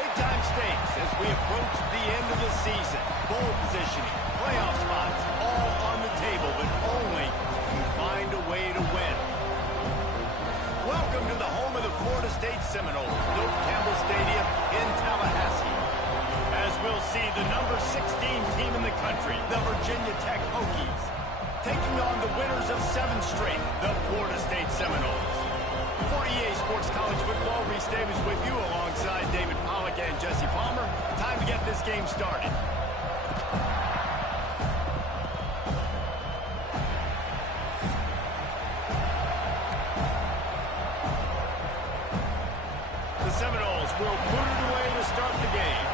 Big-time stakes as we approach the end of the season. Bowl positioning, playoff spots, all on the table, but only if you find a way to win. Welcome to the home of the Florida State Seminoles, Doak Campbell Stadium in Tallahassee. As we'll see the number 16 team in the country, the Virginia Tech Hokies, taking on the winners of 7 straight, the Florida State Seminoles. For EA Sports College Football, Reese Davis with you alongside David Pollack and Jesse Palmer. Time to get this game started. The Seminoles will put it away to start the game.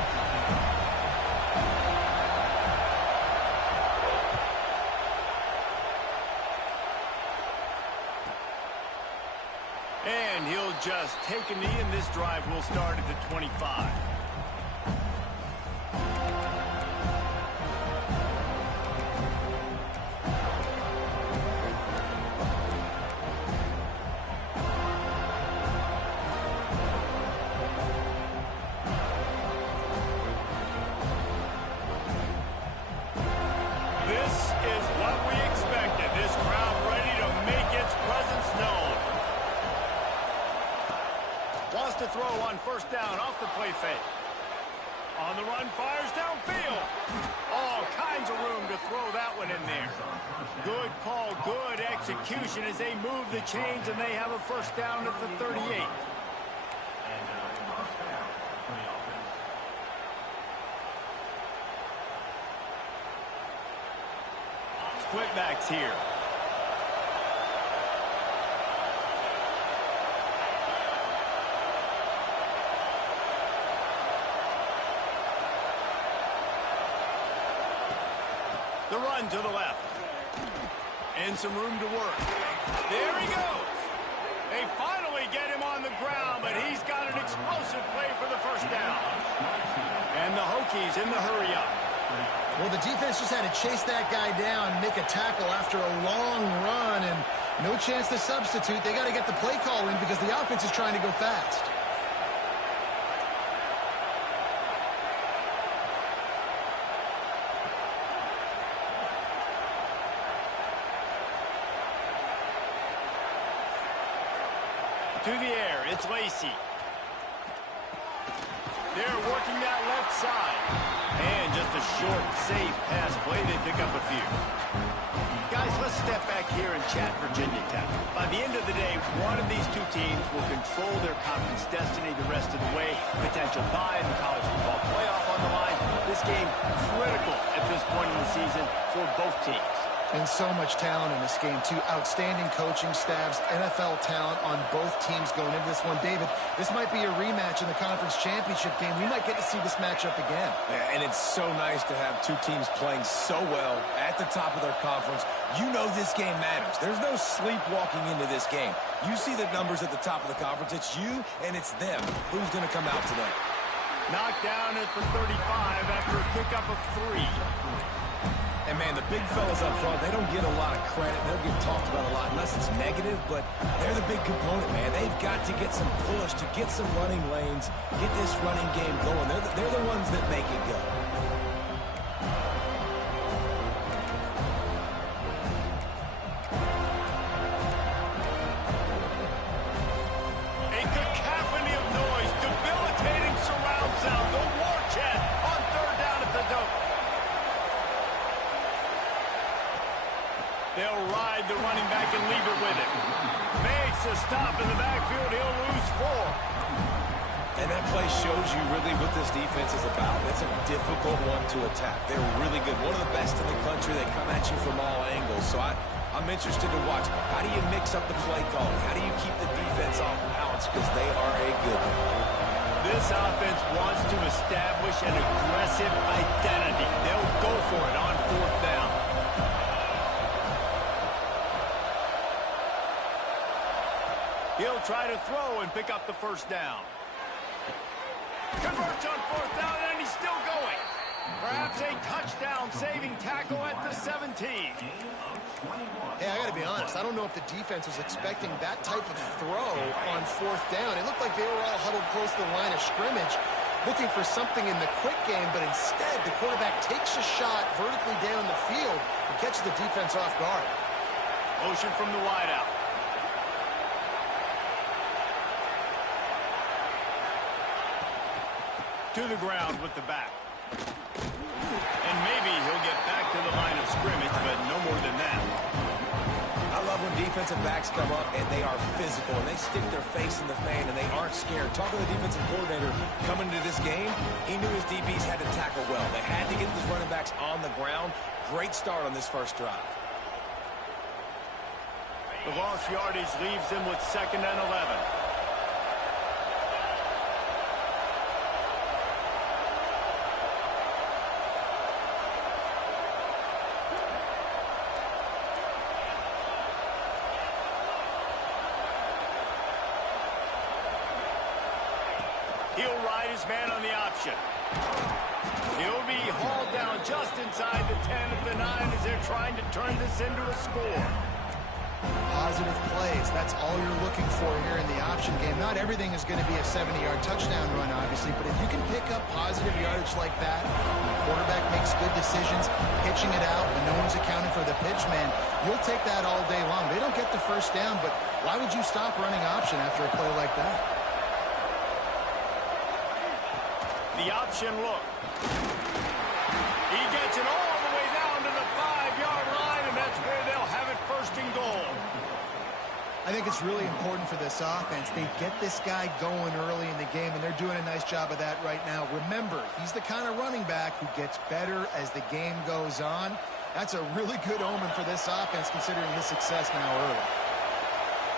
And he'll just take a knee, and this drive will start at the 25. This is what we expected. This crowd ready to make its presence known. Wants to throw on first down off the play fake. On the run, fires downfield. All kinds of room to throw that one in there. Good call, good execution as they move the chains, and they have a first down at the 38. Split backs here. The run to the left. And some room to work. There he goes. They finally get him on the ground, but he's got an explosive play for the first down. And the Hokies in the hurry up. Well, the defense just had to chase that guy down, make a tackle after a long run, and no chance to substitute. They got to get the play call in because the offense is trying to go fast. To the air, it's Lacey. They're working that left side. And just a short, safe pass play. They pick up a few. Guys, let's step back here and chat Virginia Tech. By the end of the day, one of these two teams will control their conference destiny the rest of the way. Potential bye in the college football playoff on the line. This game critical at this point in the season for both teams. And so much talent in this game, too. Outstanding coaching staffs, NFL talent on both teams going into this one. David, this might be a rematch in the conference championship game. We might get to see this matchup again. Yeah, and it's so nice to have two teams playing so well at the top of their conference. You know this game matters. There's no sleepwalking into this game. You see the numbers at the top of the conference. It's you and it's them. Who's going to come out today? Knocked down at the 35 after a pickup of 3. And, man, the big fellas up front, they don't get a lot of credit. They'll get talked about a lot unless it's negative, but they're the big component, man. They've got to get some push to get some running lanes, get this running game going. They're the ones that make it go. A cacophony of noise, debilitating surround sound. The war chant on third down at the Doak. They'll ride the running back and leave it with it. Makes a stop in the backfield. He'll lose 4. And that play shows you really what this defense is about. It's a difficult one to attack. They're really good. One of the best in the country. They come at you from all angles. So I'm interested to watch. How do you mix up the play calling? How do you keep the defense off balance? Because they are a good one. This offense wants to establish an aggressive identity. They'll go for it on fourth down. He'll try to throw and pick up the first down. Converts on fourth down, and he's still going. Perhaps a touchdown-saving tackle at the 17. Hey, I got to be honest. I don't know if the defense was expecting that type of throw on fourth down. It looked like they were all huddled close to the line of scrimmage. looking for something in the quick game, but instead the quarterback takes a shot vertically down the field and catches the defense off guard. Motion from the wideout. To the ground with the back. And maybe he'll get back to the line of scrimmage, but no more than that. I love when defensive backs come up and they are physical and they stick their face in the fan and they aren't scared. Talking to the defensive coordinator coming into this game, he knew his DBs had to tackle well. They had to get these running backs on the ground. Great start on this first drive. The lost yardage leaves them with 2nd and 11. He'll ride his man on the option. He'll be hauled down just inside the 10 at the 9 as they're trying to turn this into a score. Positive plays, that's all you're looking for here in the option game. Not everything is going to be a 70-yard touchdown run, obviously, but if you can pick up positive yardage like that, and the quarterback makes good decisions, pitching it out when no one's accounting for the pitch man, you'll take that all day long. They don't get the first down, but why would you stop running option after a play like that? The option look. He gets it all the way down to the 5-yard line, and that's where they'll have it 1st and goal. I think it's really important for this offense. They get this guy going early in the game, and they're doing a nice job of that right now. Remember, he's the kind of running back who gets better as the game goes on. That's a really good omen for this offense, considering his success now early.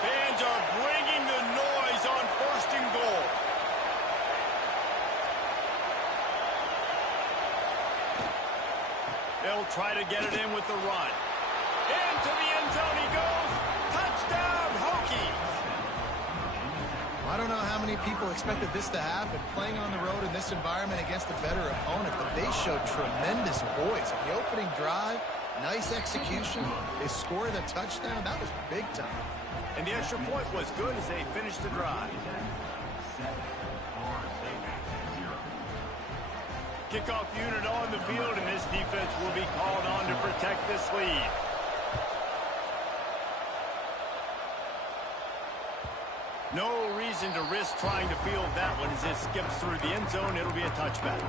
Fans are bringing the noise on 1st and goal. They'll try to get it in with the run. Into the end zone he goes. Touchdown, Hokies. I don't know how many people expected this to happen, playing on the road in this environment against a better opponent, but they showed tremendous poise. The opening drive, nice execution. They scored a touchdown. That was big time. And the extra point was good as they finished the drive. Kickoff unit on the field, and this defense will be called on to protect this lead. No reason to risk trying to field that one as it skips through the end zone. It'll be a touchback.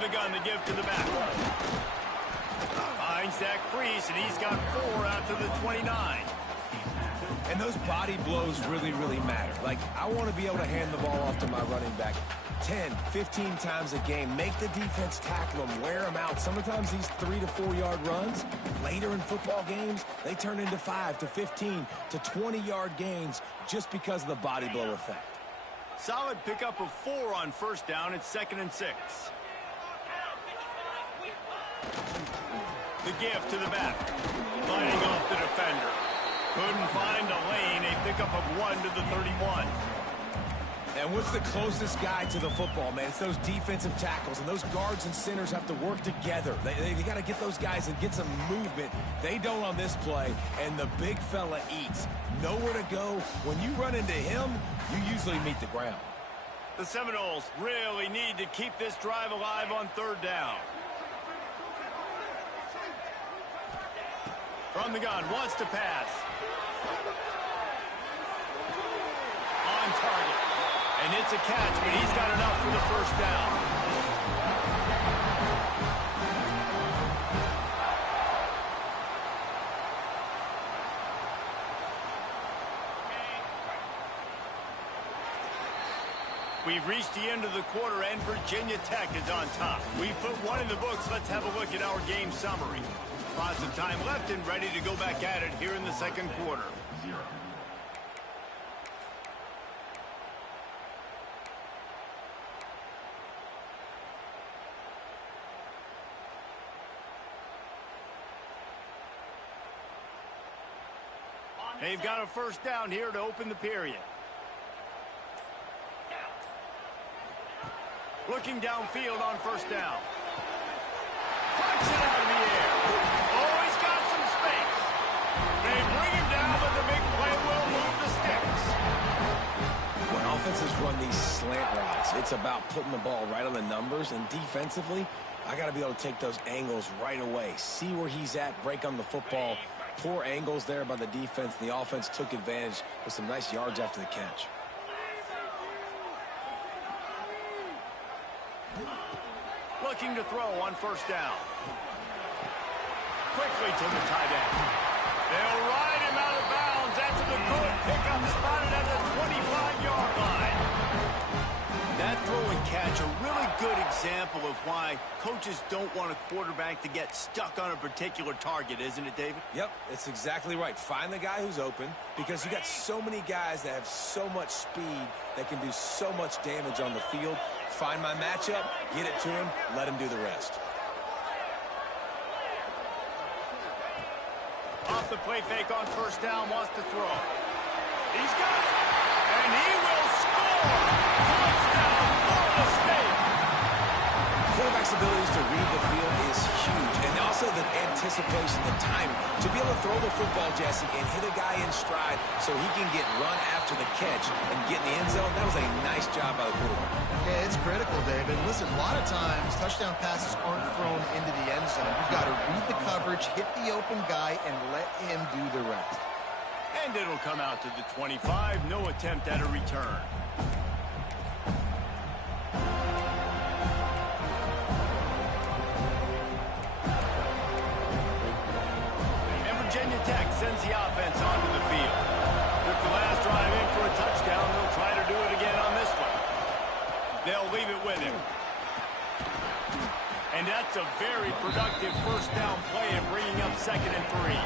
The gun to give to the back. Finds that crease, and he's got 4 out to the 29. And those body blows really, really matter. Like, I want to be able to hand the ball off to my running back 10, 15 times a game. Make the defense tackle them, wear them out. Sometimes these 3 to 4 yard runs, later in football games, they turn into 5 to 15 to 20-yard gains just because of the body blow effect. Solid pickup of 4 on 1st down. It's 2nd and 6. The give to the back. Lining off the defender. Couldn't find a lane. A pickup of 1 to the 31. And what's the closest guy to the football, man? It's those defensive tackles, and those guards and centers have to work together. They got to get those guys and get some movement. They don't on this play, and the big fella eats. Nowhere to go. When you run into him, you usually meet the ground. The Seminoles really need to keep this drive alive on 3rd down. From the gun, wants to pass. On target. And it's a catch, but he's got enough for the 1st down. We've reached the end of the quarter, and Virginia Tech is on top. We've put 1 in the books. Let's have a look at our game summary. Lots of time left and ready to go back at it here in the 2nd quarter. They've got a first down here to open the period. Looking downfield on first down. Punch it out of the air. Oh, he's got some space. They bring him down, but the big play will move the sticks. When offenses run these slant routes, it's about putting the ball right on the numbers, and defensively, I got to be able to take those angles right away. See where he's at, break on the football. Poor angles there by the defense. The offense took advantage with some nice yards after the catch. Looking to throw on first down. Quickly to the tight end. They'll ride him out of bounds after the good pickup spotted at the 25-yard line. That throw and catch, a really good example of why coaches don't want a quarterback to get stuck on a particular target, isn't it, David? Yep, it's exactly right. Find the guy who's open, because you got so many guys that have so much speed that can do so much damage on the field. Find my matchup, get it to him, let him do the rest. Off the play fake on first down, wants to throw. He's got it, and he will score! Touchdown, Florida State! Quarterback's abilities to read the field is huge, and also the anticipation, the timing. To be able to throw the football, Jesse, and hit a guy in stride so he can get run after the catch and get in the end zone, that was a nice job by the quarterback. Yeah, it's critical, David. Listen, a lot of times, touchdown passes aren't thrown into the end zone. You've got to read the coverage, hit the open guy, and let him do the rest. And it'll come out to the 25. No attempt at a return. And Virginia Tech sends the offense onto the field. Took the last drive in for a touchdown. They'll try to do it again on this one. They'll leave it with him. And that's a very productive first down play in bringing up 2nd and 3.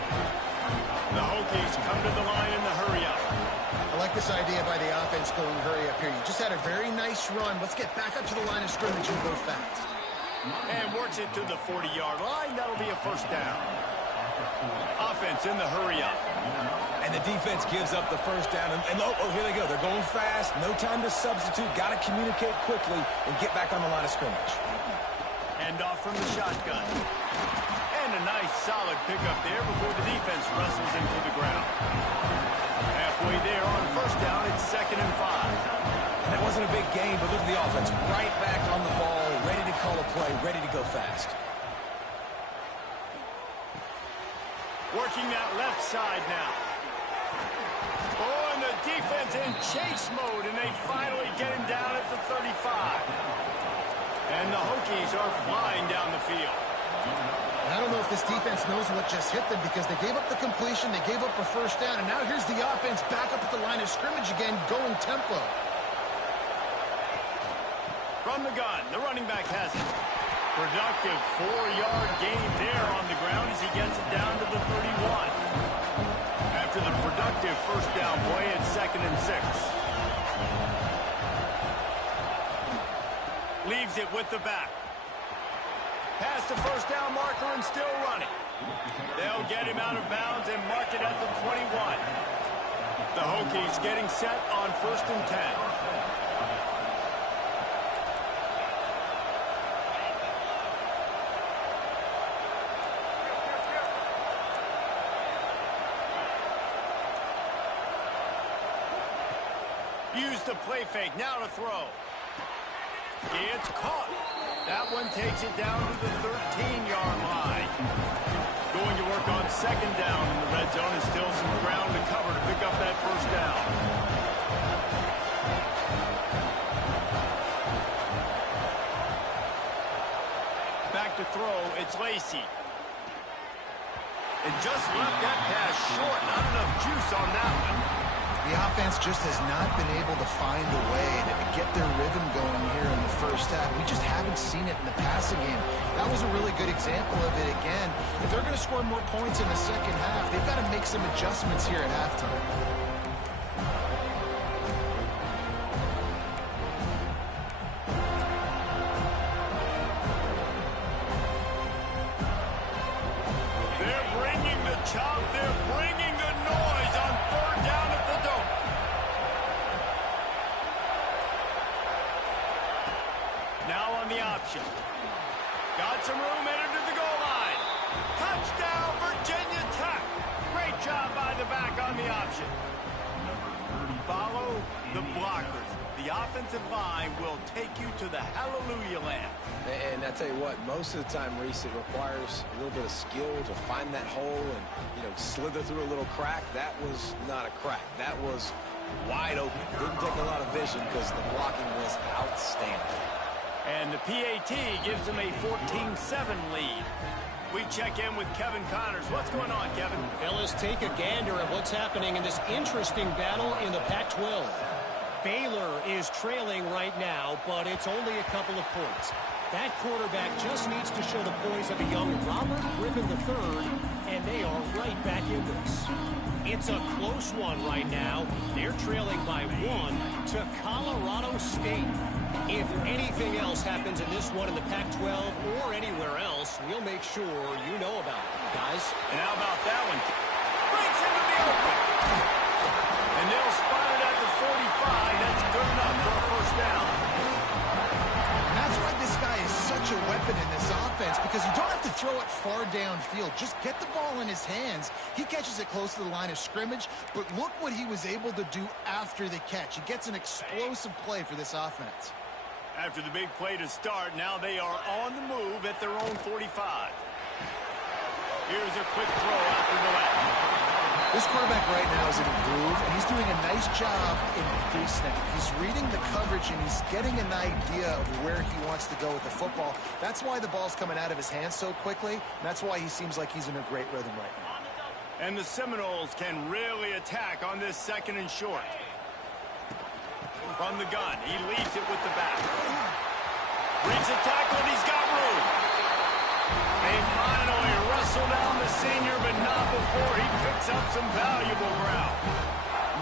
The Hokies come to the line in the hurry-up. I like this idea by the offense going hurry up here. You just had a very nice run. Let's get back up to the line of scrimmage and go fast. And works it to the 40-yard line. That'll be a first down. Offense in the hurry-up. And the defense gives up the first down. And oh, here they go. They're going fast. No time to substitute. Got to communicate quickly and get back on the line of scrimmage. Hand off from the shotgun. And a nice solid pickup there before the defense wrestles him to the ground. Halfway there on first down, it's 2nd and 5. And that wasn't a big gain, but look at the offense. Right back on the ball, ready to call a play, ready to go fast. Working that left side now. Oh, and the defense in chase mode, and they finally get him down at the 35. And the Hokies are flying down the field. And I don't know if this defense knows what just hit them, because they gave up the completion, they gave up a first down, and now here's the offense back up at the line of scrimmage again, going tempo. From the gun, the running back has it. Productive 4-yard gain there on the ground as he gets it down to the 31. After the productive first down play, it's 2nd and 6. Leaves it with the back. Past the first down marker and still running. They'll get him out of bounds and mark it at the 21. The Hokies getting set on 1st and 10. Use the play fake, now to throw. It's caught. That one takes it down to the 13-yard line. Going to work on 2nd down in the red zone, and still some ground to cover to pick up that first down. Back to throw, it's Lacey. And just left that pass short. Not enough juice on that one. The offense just has not been able to find a way to get their rhythm going here in the first half. We just haven't seen it in the passing game. That was a really good example of it again. If they're going to score more points in the second half, they've got to make some adjustments here at halftime. They're bringing the chop. They're bringing the noise on option. Got some room, entered to the goal line. Touchdown, Virginia Tech. Great job by the back on the option. Follow the blockers. The offensive line will take you to the hallelujah land. And I tell you what, most of the time, Reese, it requires a little bit of skill to find that hole and, slither through a little crack. That was not a crack. That was wide open. Didn't take a lot of vision because the blocking was outstanding. And the PAT gives them a 14-7 lead. We check in with Kevin Connors. What's going on, Kevin? Fellas, take a gander at what's happening in this interesting battle in the Pac-12. Baylor is trailing right now, but it's only a couple of points. That quarterback just needs to show the poise of a young Robert Griffin III, and they are right back in this. It's a close one right now. They're trailing by 1 to Colorado State. If anything else happens in this one in the Pac-12 or anywhere else, we'll make sure you know about it, guys. And how about that one? Breaks into the open. And they'll spot it at the 45. That's good enough for a first down. And that's why this guy is such a weapon in this offense, because you don't have to throw it far downfield. Just get the ball in his hands. He catches it close to the line of scrimmage, but look what he was able to do after the catch. He gets an explosive play for this offense. After the big play to start, now they are on the move at their own 45. Here's a quick throw after the left. This quarterback right now is in a groove, and he's doing a nice job in pre-snap. He's reading the coverage, and he's getting an idea of where he wants to go with the football. That's why the ball's coming out of his hands so quickly, and that's why he seems like he's in a great rhythm right now. And the Seminoles can really attack on this second and short. From the gun, he leads it with the back. Brings a tackle, and he's got room. They finally wrestle down the senior, but not before he picks up some valuable ground.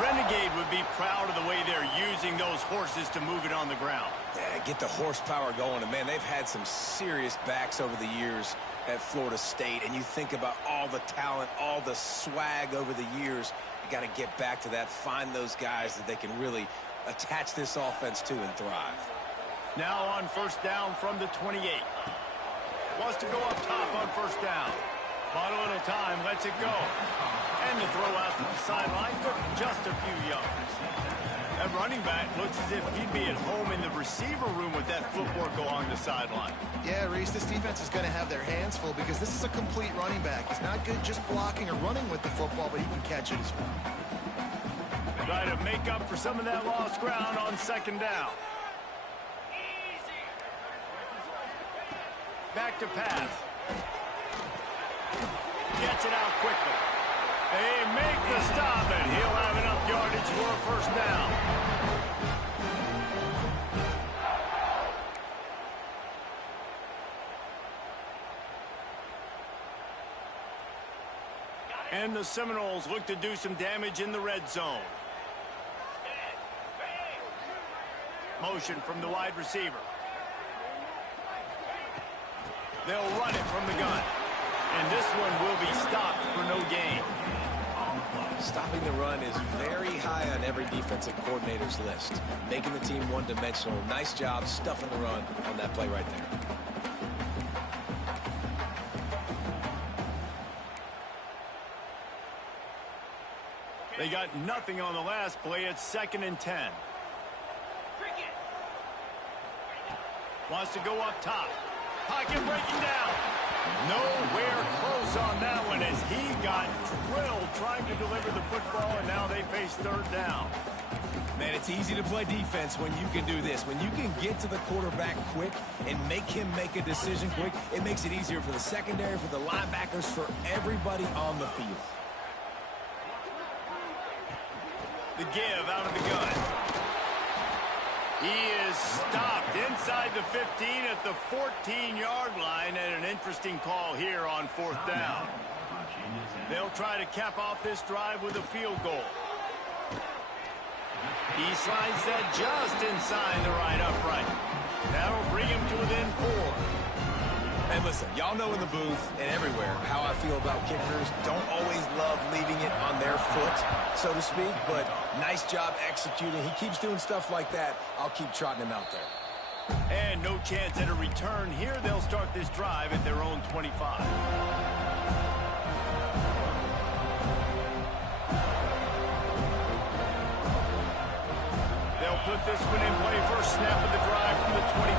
Renegade would be proud of the way they're using those horses to move it on the ground. Yeah, get the horsepower going. And, man, they've had some serious backs over the years at Florida State. And you think about all the talent, all the swag over the years. You got to get back to that, find those guys that they can really attach this offense to and thrive. Now on first down from the 28. Wants to go up top on first down. Bought a little time, lets it go. And the throw out to the sideline took just a few yards. That running back looks as if he'd be at home in the receiver room with that footwork along the sideline. Yeah, Reese, this defense is going to have their hands full because this is a complete running back. He's not good just blocking or running with the football, but he can catch it as well. Try to make up for some of that lost ground on second down. Back to pass. Gets it out quickly. They make the stop, and he'll have enough yardage for a first down. And the Seminoles look to do some damage in the red zone. Motion from the wide receiver. They'll run it from the gun. And this one will be stopped for no gain. Stopping the run is very high on every defensive coordinator's list. Making the team one-dimensional. Nice job stuffing the run on that play right there. They got nothing on the last play. It's 2nd and 10. Wants to go up top. Pocket breaking down. Nowhere close on that one as he got drilled trying to deliver the football, and now they face third down. Man, it's easy to play defense when you can do this. When you can get to the quarterback quick and make him make a decision quick, it makes it easier for the secondary, for the linebackers, for everybody on the field. The give out of the gun. He is stopped inside the 15 at the 14-yard line, and an interesting call here on 4th down. They'll try to cap off this drive with a field goal. He slides that just inside the right upright. That'll bring him to within 4. And listen, y'all know in the booth and everywhere how I feel about kickers. Don't always love leaving it on their foot, so to speak, but nice job executing. He keeps doing stuff like that. I'll keep trotting him out there. And no chance at a return here. They'll start this drive at their own 25. They'll put this one in play. First snap of the drive from the 25.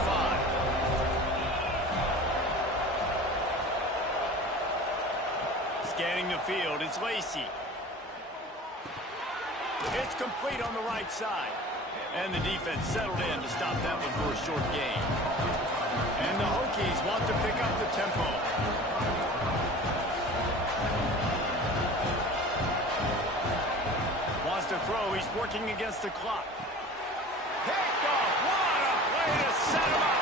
Scanning the field, it's Lacy. It's complete on the right side. And the defense settled in to stop that one for a short gain. And the Hokies want to pick up the tempo. Wants to throw. He's working against the clock. Picked off. What a play to set him up.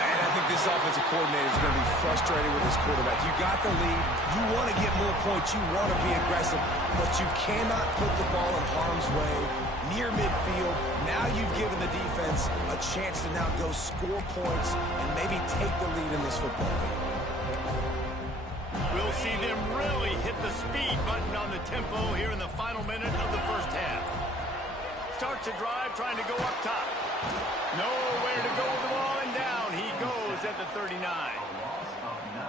And I think this offensive coordinator is going to be frustrated with his quarterback. You got the lead. You want to get more points. You want to be aggressive. But you cannot put the ball in harm's way near midfield. Now you've given the defense a chance to now go score points and maybe take the lead in this football game. We'll see them really hit the speed button on the tempo here in the final minute of the first half. Starts a drive trying to go up top. Nowhere to go with the ball, and down he goes at the 39.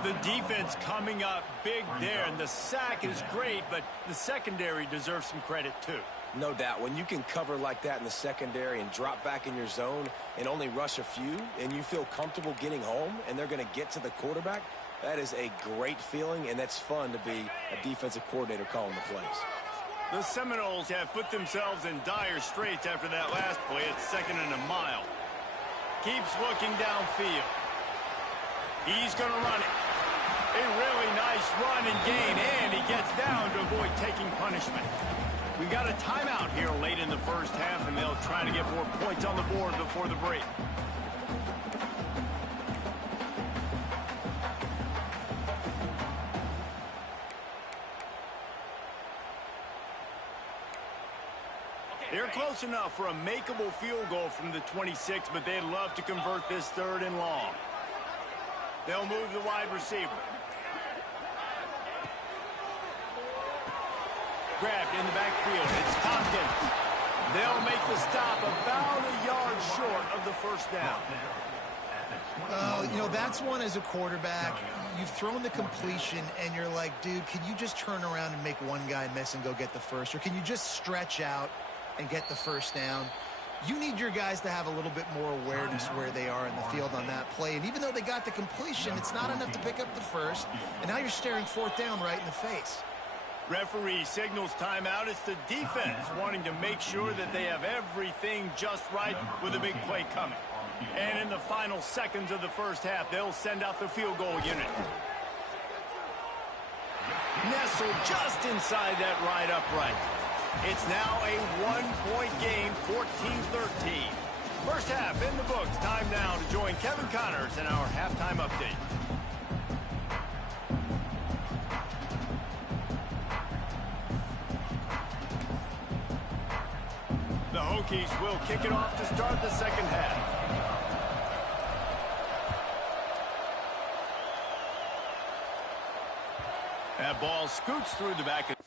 The defense coming up big there, and the sack is great, but the secondary deserves some credit too. No doubt. When you can cover like that in the secondary and drop back in your zone and only rush a few, and you feel comfortable getting home, and they're going to get to the quarterback, that is a great feeling, and that's fun to be a defensive coordinator calling the plays. The Seminoles have put themselves in dire straits after that last play. It's 2nd and a mile. Keeps looking downfield. He's going to run it. A really nice run and gain, and he gets down to avoid taking punishment. We got a timeout here late in the first half, and they'll try to get more points on the board before the break. They're close enough for a makeable field goal from the 26, but they'd love to convert this 3rd and long. They'll move the wide receiver. Grabbed in the backfield. It's Tompkins. They'll make the stop about a yard short of the first down. You know, that's one as a quarterback. You've thrown the completion, and you're like, dude, can you just turn around and make one guy miss and go get the first? Or can you just stretch out and get the first down? You need your guys to have a little bit more awareness where they are in the field on that play. And even though they got the completion, it's not enough to pick up the first. And now you're staring 4th down right in the face. Referee signals timeout. It's the defense wanting to make sure that they have everything just right with a big play coming. And in the final seconds of the first half, they'll send out the field goal unit. Nestled just inside that right upright. It's now a 1-point game, 14-13. First half in the books. Time now to join Kevin Connors in our halftime update. The Hokies will kick it off to start the second half. That ball scoots through the back of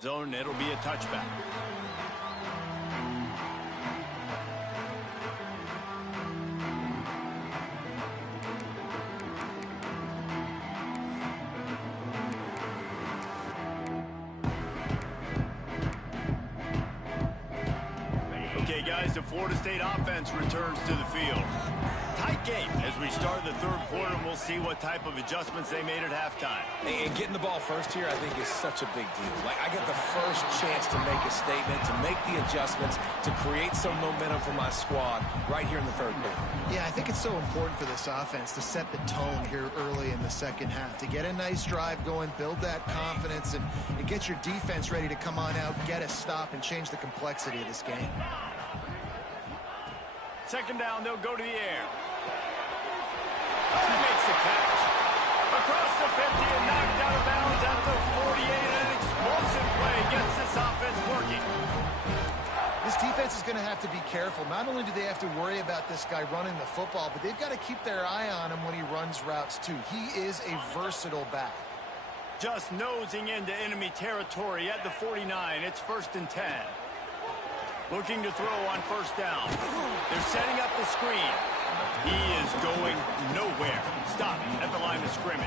zone. It'll be a touchback. Okay, guys, the Florida State offense returns to the field. Tight game as we start the third quarter, and we'll see what type of adjustments they made at halftime. And getting the ball first here, I think, is such a big deal. Like, I get the first chance to make a statement, to make the adjustments, to create some momentum for my squad right here in the third quarter. Yeah, I think it's so important for this offense to set the tone here early in the second half, to get a nice drive going, build that confidence, and get your defense ready to come on out, get a stop, and change the complexity of this game. Second down, they'll go to the air. He makes the catch. Across the 50 and knocked out of bounds at the 48. An explosive play gets this offense working. This defense is going to have to be careful. Not only do they have to worry about this guy running the football, but they've got to keep their eye on him when he runs routes too. He is a versatile back. Just nosing into enemy territory at the 49. It's 1st and 10. Looking to throw on first down. They're setting up the screen. He is going nowhere. Stop at the line of scrimmage.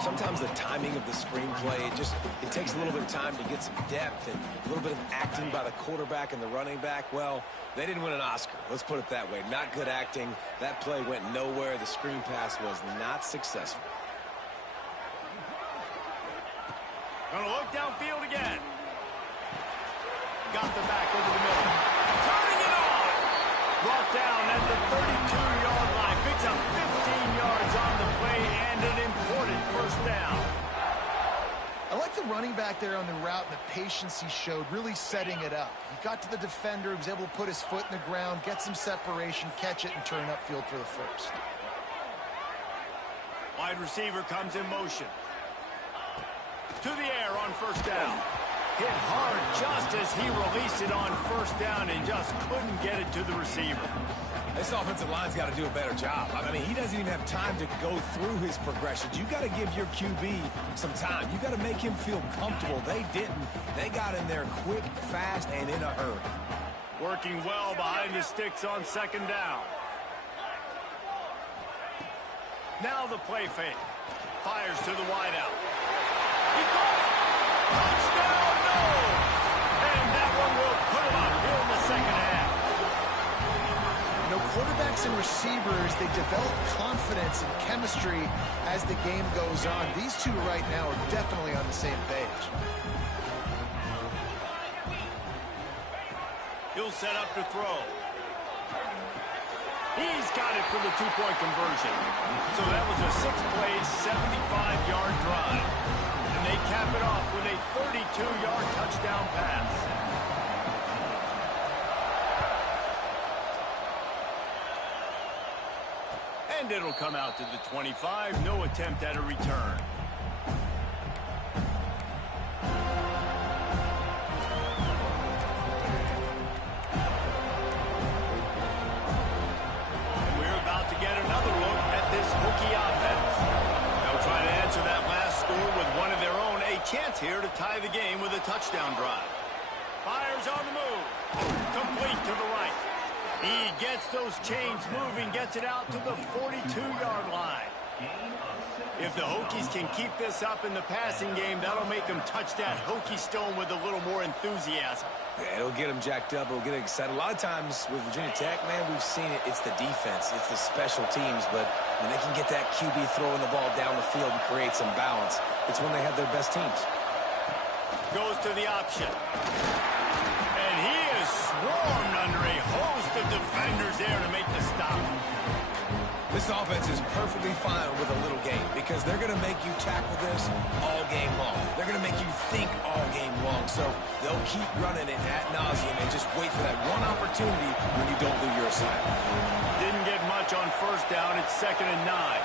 Sometimes the timing of the screenplay, it takes a little bit of time to get some depth and a little bit of acting by the quarterback and the running back. Well, they didn't win an Oscar. Let's put it that way. Not good acting. That play went nowhere. The screen pass was not successful. Gonna look downfield again. Got the back over the middle. Turning it on. Brought down at the 32-yard line. Picks up 15 yards on the play and an important first down. I like the running back there on the route and the patience he showed, really setting it up. He got to the defender, he was able to put his foot in the ground, get some separation, catch it, and turn upfield for the first. Wide receiver comes in motion. To the air on first down. Hit hard just as he released it on first down and just couldn't get it to the receiver. This offensive line's got to do a better job. I mean, he doesn't even have time to go through his progressions. You got to give your QB some time. You got to make him feel comfortable. They didn't. They got in there quick, fast, and in a hurry. Working well behind the sticks on second down. Now the play fake. Fires to the wideout. He caught it. Touchdown, no! And that one will put him up here in the second half. You know, quarterbacks and receivers, they develop confidence and chemistry as the game goes on. These two right now are definitely on the same page. He'll set up to throw. He's got it for the two-point conversion. So that was a 6-play, 75-yard drive. And they cap it off with a 32-yard touchdown pass. And it'll come out to the 25. No attempt at a return. And we're about to get another look at this Hokie offense. They'll try to answer that last score with one of their own. A chance here to tie the game with a touchdown drive. Fires on the move. Complete to the right. He gets those chains moving, gets it out to the 42-yard line. If the Hokies can keep this up in the passing game, that'll make them touch that Hokie stone with a little more enthusiasm. Yeah, it'll get them jacked up. It'll get them excited. A lot of times with Virginia Tech, man, we've seen it. It's the defense. It's the special teams. But when they can get that QB throwing the ball down the field and create some balance, it's when they have their best teams. Goes to the option. And he is swarmed under a host of defenders there to make the stop. This offense is perfectly fine with a little game because they're going to make you tackle this all game long. They're going to make you think all game long. So they'll keep running it ad nauseum and just wait for that one opportunity when you don't do your assignment. Didn't get much on first down. It's 2nd and 9.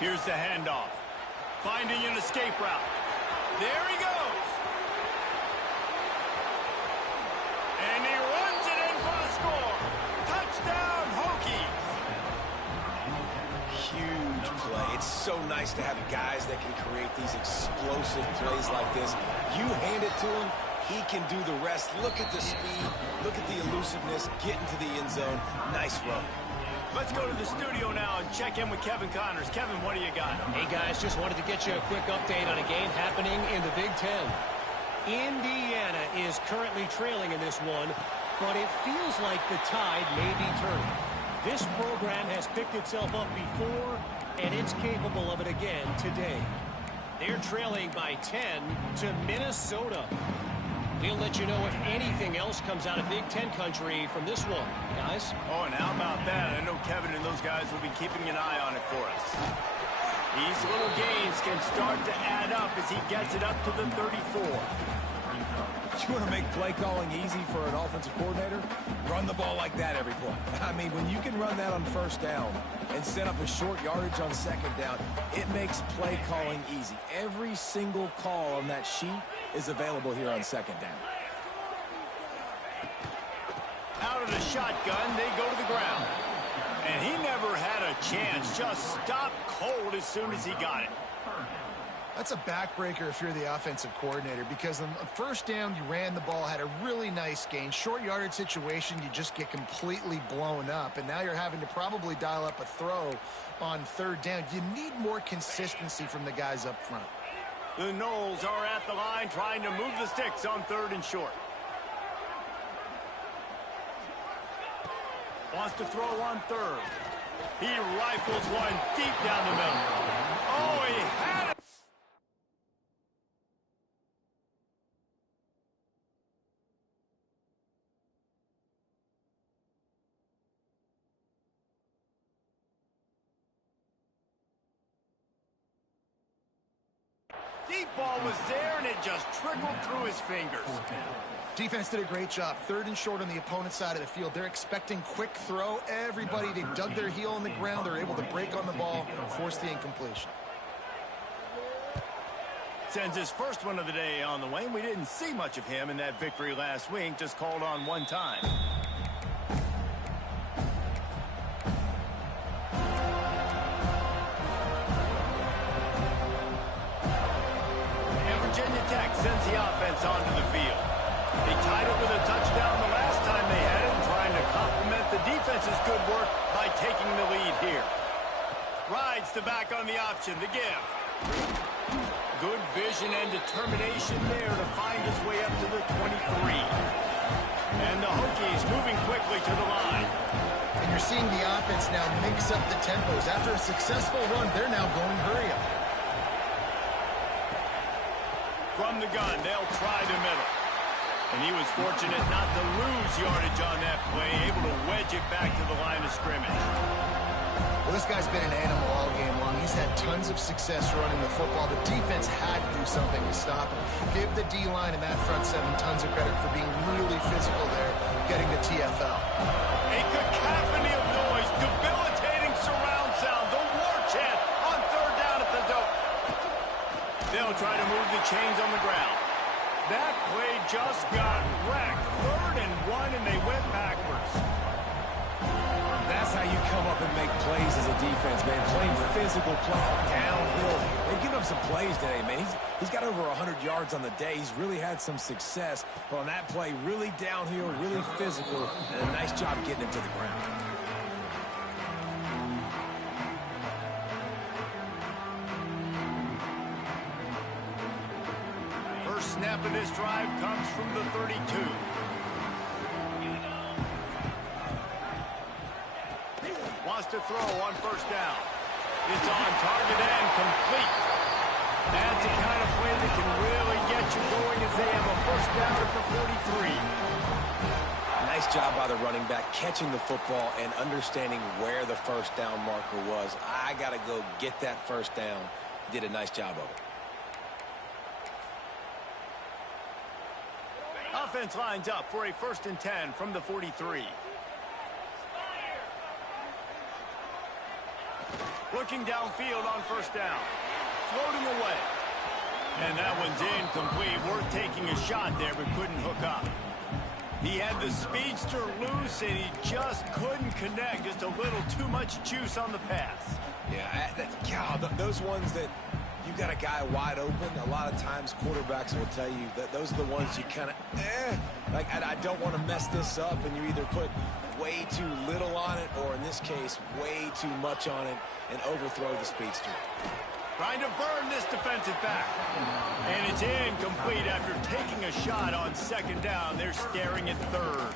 Here's the handoff. Finding an escape route. There he goes. And he runs it in nice to have guys that can create these explosive plays like this. You hand it to him, he can do the rest. Look at the speed. Look at the elusiveness. Get into the end zone. Nice run. Let's go to the studio now and check in with Kevin Connors. Kevin, what do you got? Hey, guys, just wanted to get you a quick update on a game happening in the Big Ten. Indiana is currently trailing in this one, but it feels like the tide may be turning. This program has picked itself up before, and it's capable of it again today. They're trailing by 10 to Minnesota. We'll let you know if anything else comes out of Big Ten country from this one, guys. Oh, and how about that? I know Kevin and those guys will be keeping an eye on it for us. These little gains can start to add up as he gets it up to the 34. You want to make play calling easy for an offensive coordinator? Run the ball like that every play. I mean, when you can run that on first down and set up a short yardage on second down, it makes play calling easy. Every single call on that sheet is available here on second down. Out of the shotgun, they go to the ground. And he never had a chance. Just stopped cold as soon as he got it. That's a backbreaker if you're the offensive coordinator, because on the first down, you ran the ball, had a really nice gain. Short yardage situation, you just get completely blown up, and now you're having to probably dial up a throw on third down. You need more consistency from the guys up front. The Noles are at the line trying to move the sticks on third and short. Wants to throw on third. He rifles one deep down the middle. Oh, he had it. Deep ball was there, and it just trickled through his fingers. Defense did a great job. Third and short on the opponent's side of the field. They're expecting quick throw. Everybody, they dug their heel in the ground. They're able to break on the ball, force the incompletion. Sends his first one of the day on the way. We didn't see much of him in that victory last week. Just called on one time. Virginia Tech sends the offense onto the field. They tied it with a touchdown the last time they had it, trying to complement the defense's good work by taking the lead here. Rides the back on the option, the give. Good vision and determination there to find his way up to the 23. And the Hokies moving quickly to the line. And you're seeing the offense now mix up the tempos. After a successful run, they're now going hurry up. From the gun, they'll try the middle. And he was fortunate not to lose yardage on that play, able to wedge it back to the line of scrimmage. Well, this guy's been an animal all game long. He's had tons of success running the football. The defense had to do something to stop him. Give the D-line and that front seven tons of credit for being really physical there, getting the TFL. A cacophony of noise, debilitating surround sound, the war chant on third down at the dope. They'll try to move the chains on the ground. That play just got wrecked. Third and one, and they went backwards. That's how you come up and make plays as a defense, man. Playing physical play downhill. They've given up some plays today, man. He's got over 100 yards on the day. He's really had some success. But on that play, really downhill, really physical, and a nice job getting him to the ground. Snap of this drive comes from the 32. Wants to throw on first down. It's on target and complete. That's the kind of play that can really get you going as they have a first down at the 43. Nice job by the running back, catching the football and understanding where the first down marker was. I got to go get that first down. He did a nice job of it. Offense lines up for a 1st and 10 from the 43. Looking downfield on first down. Floating away. And that one's incomplete. Worth taking a shot there, but couldn't hook up. He had the speedster loose, and he just couldn't connect. Just a little too much juice on the pass. Yeah, God, those ones that you got a guy wide open, a lot of times quarterbacks will tell you that those are the ones you kind of, like, I don't want to mess this up, and you either put way too little on it, or in this case, way too much on it, and overthrow the speedster. Trying to burn this defensive back. And it's incomplete after taking a shot on second down. They're staring at third.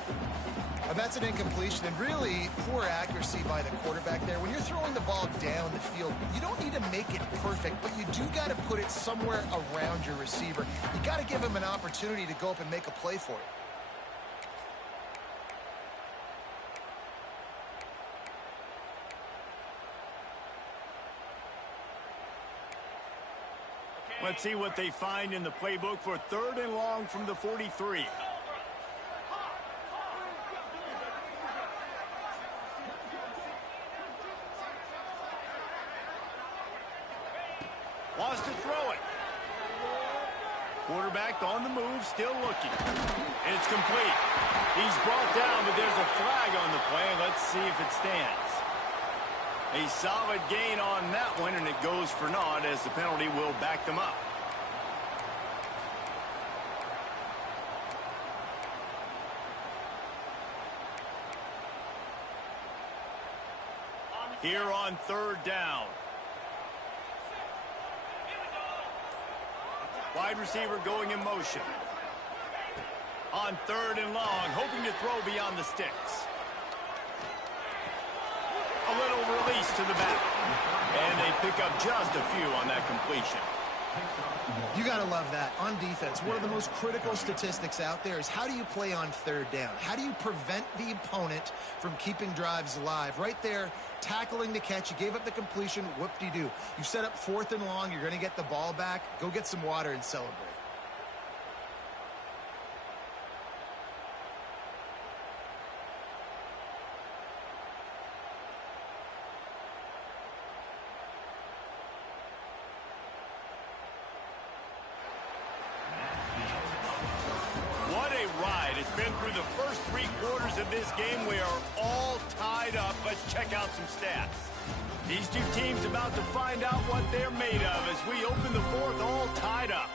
That's an incompletion, and really poor accuracy by the quarterback there. When you're throwing the ball down the field, you don't need to make it perfect, but you do got to put it somewhere around your receiver. You got to give him an opportunity to go up and make a play for you. Let's see what they find in the playbook for third and long from the 43. Wants to throw it. Quarterback on the move, still looking. It's complete. He's brought down, but there's a flag on the play. Let's see if it stands. A solid gain on that one, and it goes for naught as the penalty will back them up. Here on third down. Wide receiver going in motion. On third and long, hoping to throw beyond the sticks. A little release to the back. And they pick up just a few on that completion. You got to love that. On defense, one of the most critical statistics out there is how do you play on third down? How do you prevent the opponent from keeping drives alive? Right there, tackling the catch. You gave up the completion. Whoop-de-doo. You set up fourth and long. You're going to get the ball back. Go get some water and celebrate. Been through the first 3 quarters of this game. We are all tied up. Let's check out some stats. These two teams about to find out what they're made of as we open the fourth, all tied up.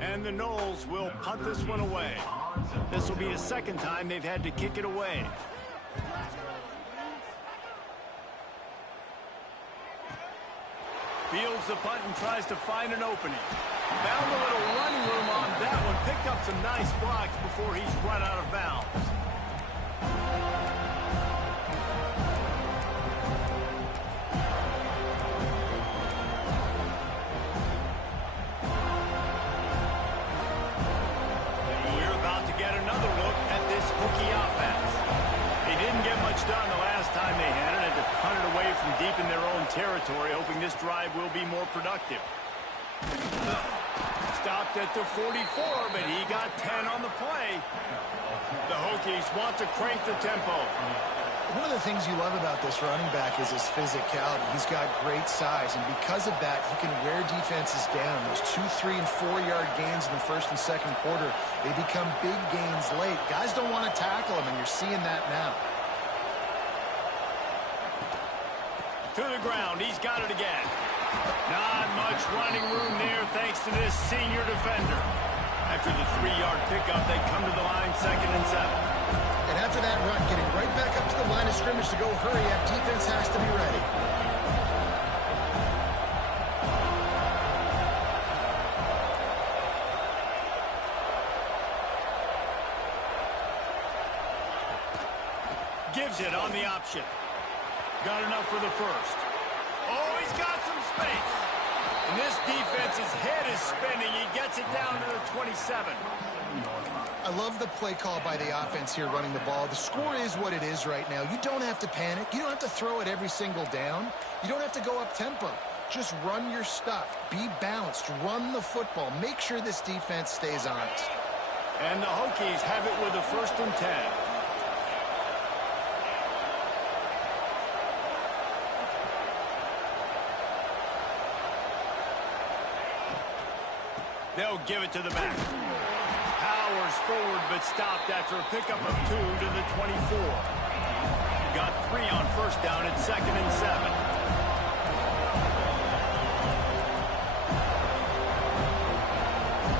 And the Noles will punt this one away. This will be the second time they've had to kick it away. Fields the punt and tries to find an opening. Found a little running room on that one. Picked up some nice blocks before he's run out of bounds. Done the last time they had it, and to punt it away from deep in their own territory, hoping this drive will be more productive. Stopped at the 44, but he got 10 on the play. The Hokies want to crank the tempo. One of the things you love about this running back is his physicality. He's got great size, and because of that, he can wear defenses down. Those 2, 3, and 4-yard gains in the first and second quarter, they become big gains late. Guys don't want to tackle him, and you're seeing that now. To the ground, he's got it again. Not much running room there thanks to this senior defender. After the 3-yard pickup, they come to the line 2nd and 7. And after that run, getting right back up to the line of scrimmage to go hurry up, defense has to be ready. Gives it on the option. Got enough for the first. Oh, he's got some space. And this defense's head is spinning. He gets it down to the 27. I love the play call by the offense here running the ball. The score is what it is right now. You don't have to panic. You don't have to throw it every single down. You don't have to go up tempo. Just run your stuff. Be balanced. Run the football. Make sure this defense stays honest. And the Hokies have it with a 1st and 10. They'll give it to the back. Powers forward, but stopped after a pickup of 2 to the 24. Got 3 on 1st down at 2nd and 7.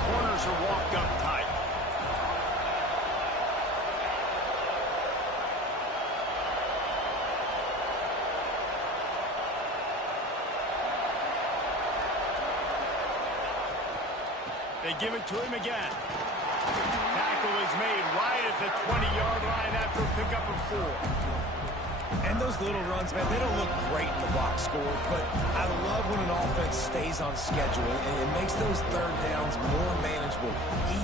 Corners are walked up tight. They give it to him again. Tackle is made right at the 20-yard line after a pickup of 4. And those little runs, man, they don't look great in the box score, but I love when an offense stays on schedule, and it makes those 3rd downs more manageable,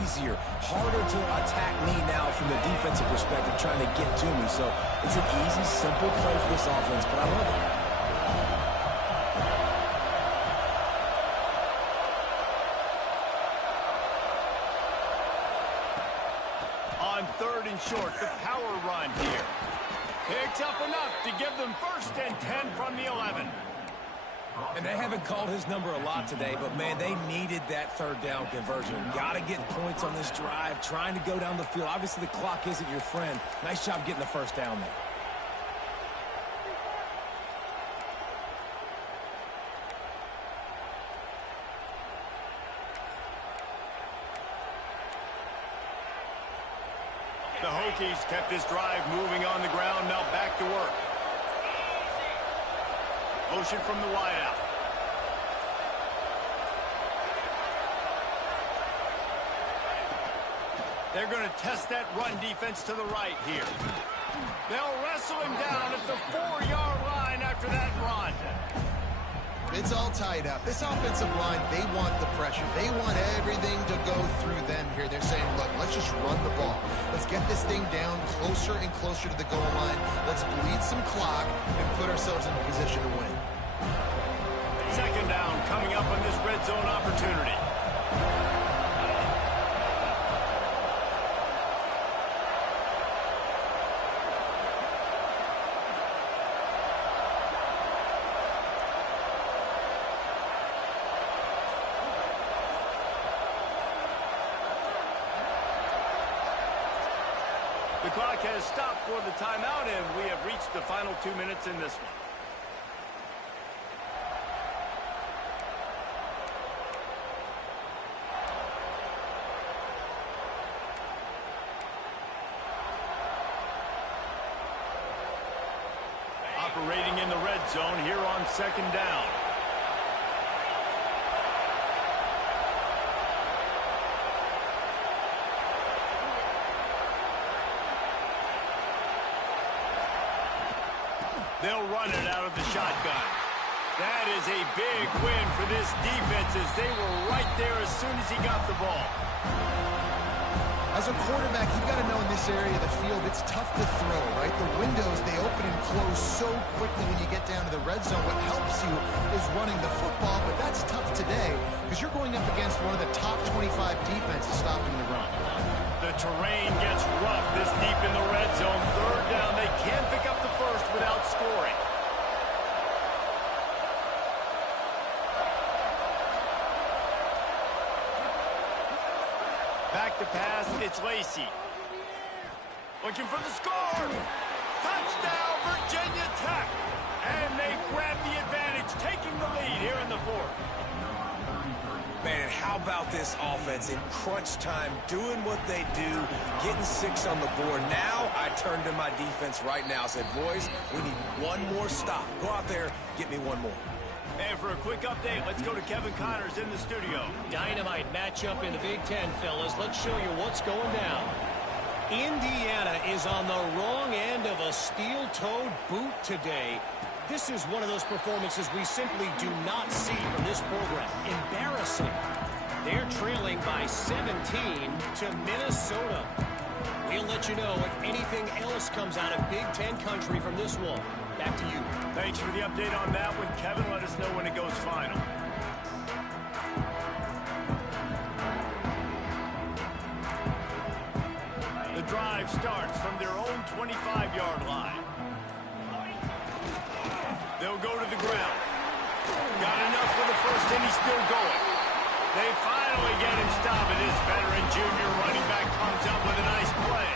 easier, harder to attack me now from the defensive perspective, trying to get to me. So it's an easy, simple play for this offense, but I love it. On 3rd and short, the power run here. Picks up enough to give them 1st and 10 from the 11. And they haven't called his number a lot today, but, man, they needed that 3rd down conversion. Got to get points on this drive, trying to go down the field. Obviously, the clock isn't your friend. Nice job getting the 1st down there. The Hokies kept this drive moving on the ground, now back to work. Motion from the wideout. They're going to test that run defense to the right here. They'll wrestle him down at the 4-yard line after that run. It's all tied up. This offensive line, they want the pressure. They want everything to go through them here. They're saying, look, let's just run the ball. Let's get this thing down closer and closer to the goal line. Let's bleed some clock and put ourselves in a position to win. 2nd down coming up on this red zone opportunity. The clock has stopped for the timeout, and we have reached the final 2 minutes in this one. Operating in the red zone here on 2nd down. They'll run it out of the shotgun. That is a big win for this defense as they were right there as soon as he got the ball. As a quarterback, you've got to know in this area of the field, it's tough to throw, right? The windows, they open and close so quickly when you get down to the red zone. What helps you is running the football, but that's tough today because you're going up against one of the top 25 defenses stopping the run. The terrain gets rough this deep in the red zone. 3rd down, they can't pick up the 1st without scoring. Back to pass, it's Lacy. Looking for the score. Touchdown, Virginia Tech. And they grab the advantage, taking the lead here in the 4th. Man, how about this offense in crunch time, doing what they do, getting 6 on the board. Now I turn to my defense right now. I said, boys, we need one more stop. Go out there, get me one more. And for a quick update, let's go to Kevin Connors in the studio. Dynamite matchup in the Big Ten, fellas. Let's show you what's going down. Indiana is on the wrong end of a steel-toed boot today. This is one of those performances we simply do not see from this program. Embarrassing. They're trailing by 17 to Minnesota. We'll let you know if anything else comes out of Big Ten country from this one. Back to you. Thanks for the update on that one, Kevin. Let us know when it goes final. drive starts from their own 25-yard line. They'll go to the ground. Got enough for the first, and he's still going. They finally get him stopped, and this veteran junior running back comes up with a nice play.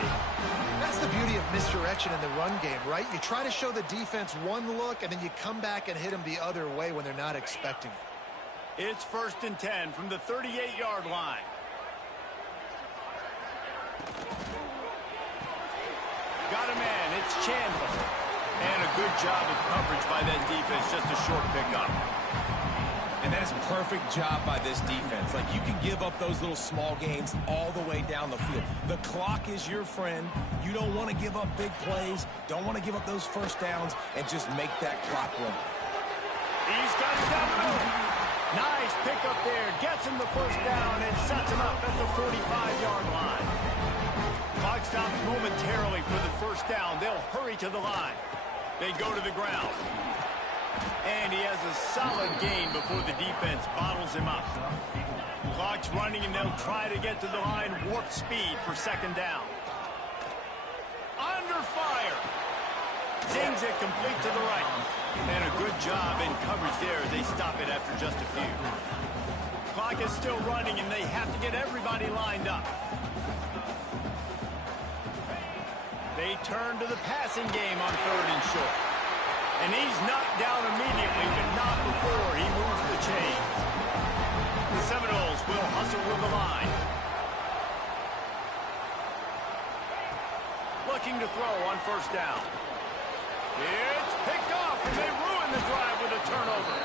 That's the beauty of misdirection in the run game, right? You try to show the defense one look, and then you come back and hit them the other way when they're not expecting it. It's 1st and 10 from the 38-yard line. Got a man. It's Chandler. And a good job of coverage by that defense. Just a short pickup. And that is a perfect job by this defense. Like, you can give up those little small gains all the way down the field. The clock is your friend. You don't want to give up big plays. Don't want to give up those first downs and just make that clock run. He's got it down the middle. Nice pickup there. Gets him the first down and sets him up at the 45-yard line. Clock stops momentarily for the first down. They'll hurry to the line. They go to the ground. And he has a solid gain before the defense bottles him up. Clock's running, and they'll try to get to the line. Warp speed for 2nd down. Under fire. Zings it complete to the right. And a good job in coverage there as they stop it after just a few. Clock is still running, and they have to get everybody lined up. They turn to the passing game on 3rd and short. And he's knocked down immediately, but not before he moves the chains. The Seminoles will hustle with the line. Looking to throw on 1st down. It's picked off, and they ruin the drive with a turnover.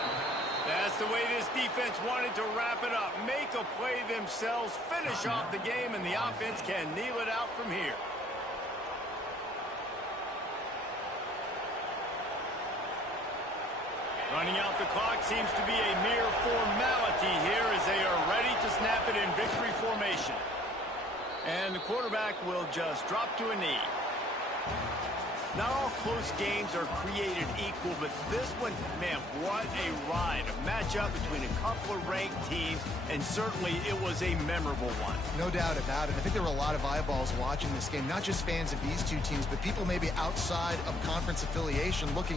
That's the way this defense wanted to wrap it up. Make a play themselves, finish off the game, and the offense can kneel it out from here. Running out the clock seems to be a mere formality here as they are ready to snap it in victory formation. And the quarterback will just drop to a knee. Not all close games are created equal, but this one, man, what a ride. A matchup between a couple of ranked teams, and certainly it was a memorable one. No doubt about it. I think there were a lot of eyeballs watching this game, not just fans of these two teams, but people maybe outside of conference affiliation looking